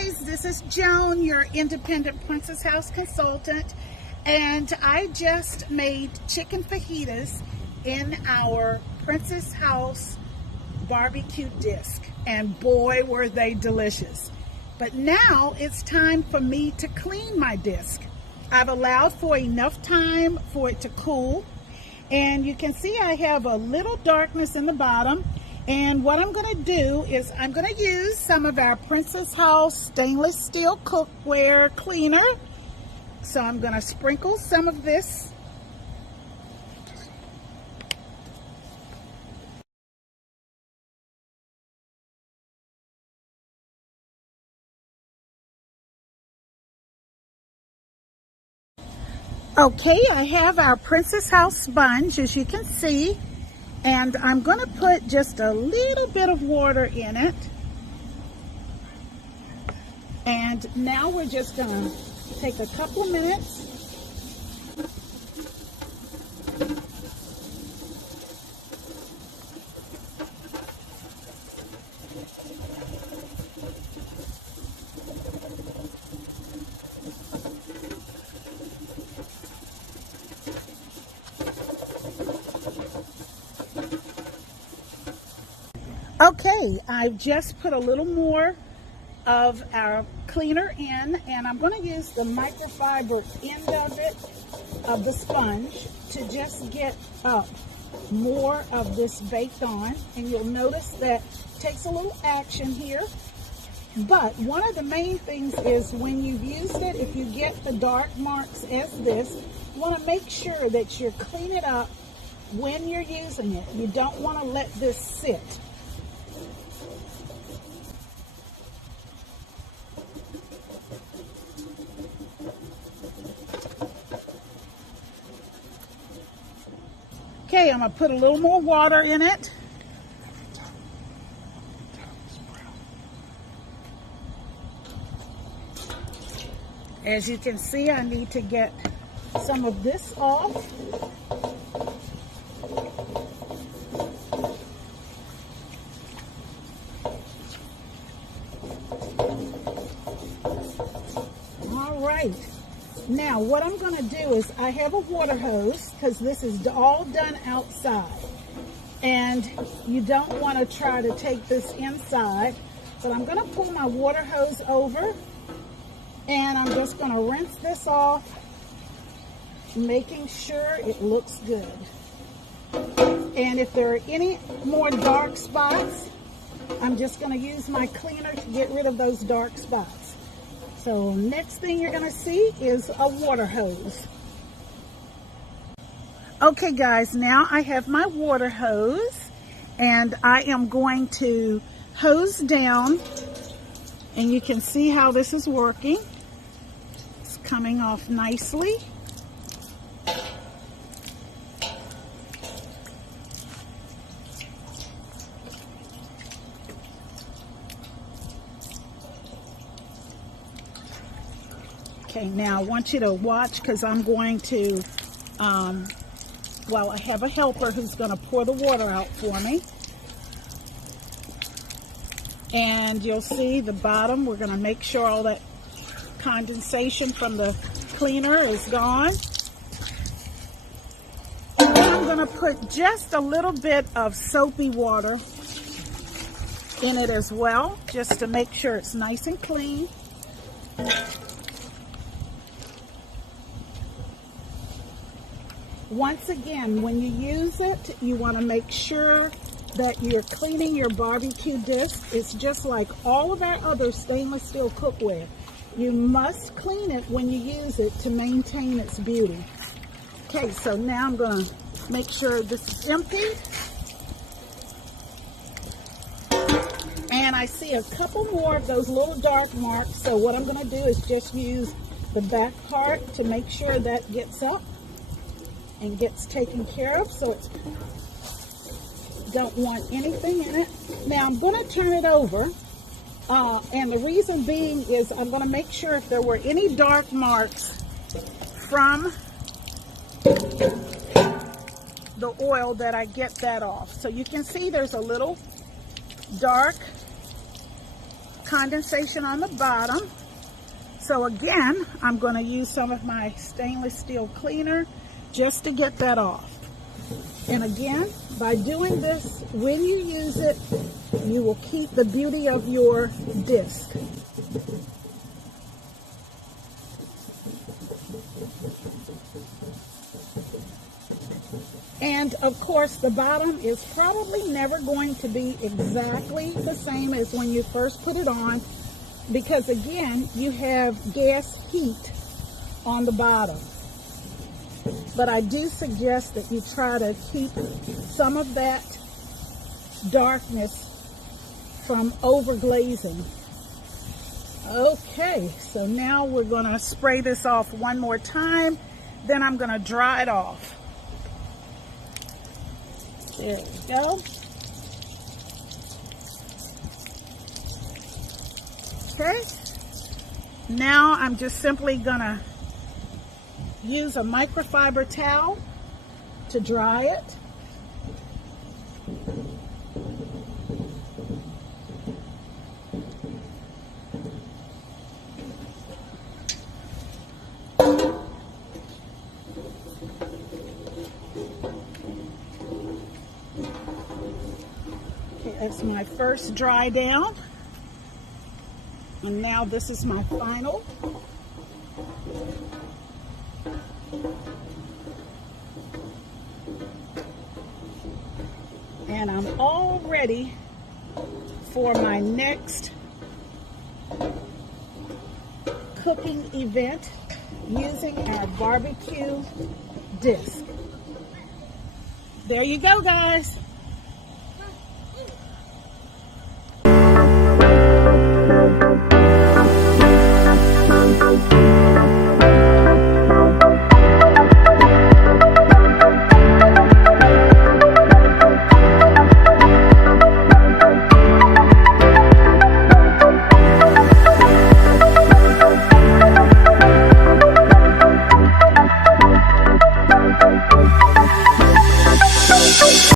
guys, this is Joan, your independent Princess House consultant, and I just made chicken fajitas in our Princess House barbecue disc, and boy were they delicious. But now it's time for me to clean my disc. I've allowed for enough time for it to cool, and you can see I have a little darkness in the bottom. And what I'm going to do is I'm going to use some of our Princess House stainless steel cookware cleaner. So I'm going to sprinkle some of this. Okay, I have our Princess House sponge, as you can see. And I'm going to put just a little bit of water in it. And now we're just going to take a couple minutes. Okay, I've just put a little more of our cleaner in, and I'm going to use the microfiber end of it, of the sponge, to just get up more of this baked on. And you'll notice that it takes a little action here. But one of the main things is when you've used it, if you get the dark marks as this, you want to make sure that you're cleaning it up when you're using it. You don't want to let this sit. Okay, I'm going to put a little more water in it. As you can see, I need to get some of this off. All right. Now, what I'm going to do is I have a water hose, because this is all done outside. And you don't want to try to take this inside. But I'm going to pull my water hose over, and I'm just going to rinse this off, making sure it looks good. And if there are any more dark spots, I'm just going to use my cleaner to get rid of those dark spots. So next thing you're going to see is a water hose. Okay guys, now I have my water hose, and I am going to hose down, and you can see how this is working. It's coming off nicely. Okay, now I want you to watch, because I'm going to, well, I have a helper who's going to pour the water out for me. And you'll see the bottom, we're going to make sure all that condensation from the cleaner is gone. And then I'm going to put just a little bit of soapy water in it as well, just to make sure it's nice and clean. Once again, when you use it, you want to make sure that you're cleaning your barbecue disc. It's just like all of our other stainless steel cookware. You must clean it when you use it to maintain its beauty. Okay, so now I'm going to make sure this is empty. And I see a couple more of those little dark marks. So what I'm going to do is just use the back part to make sure that gets up and gets taken care of, so it's don't want anything in it. Now I'm going to turn it over, and the reason being is I'm going to make sure if there were any dark marks from the oil that I get that off. So you can see there's a little dark condensation on the bottom. So again, I'm going to use some of my stainless steel cleaner just to get that off. And again, by doing this, when you use it, you will keep the beauty of your disc. And of course, the bottom is probably never going to be exactly the same as when you first put it on, because again, you have gas heat on the bottom. But I do suggest that you try to keep some of that darkness from overglazing. Okay, so now we're going to spray this off one more time, then I'm going to dry it off. There we go. Okay, now I'm just simply going to use a microfiber towel to dry it. Okay, that's my first dry down. And now this is my final. And I'm all ready for my next cooking event using our barbecue disc. There you go, guys.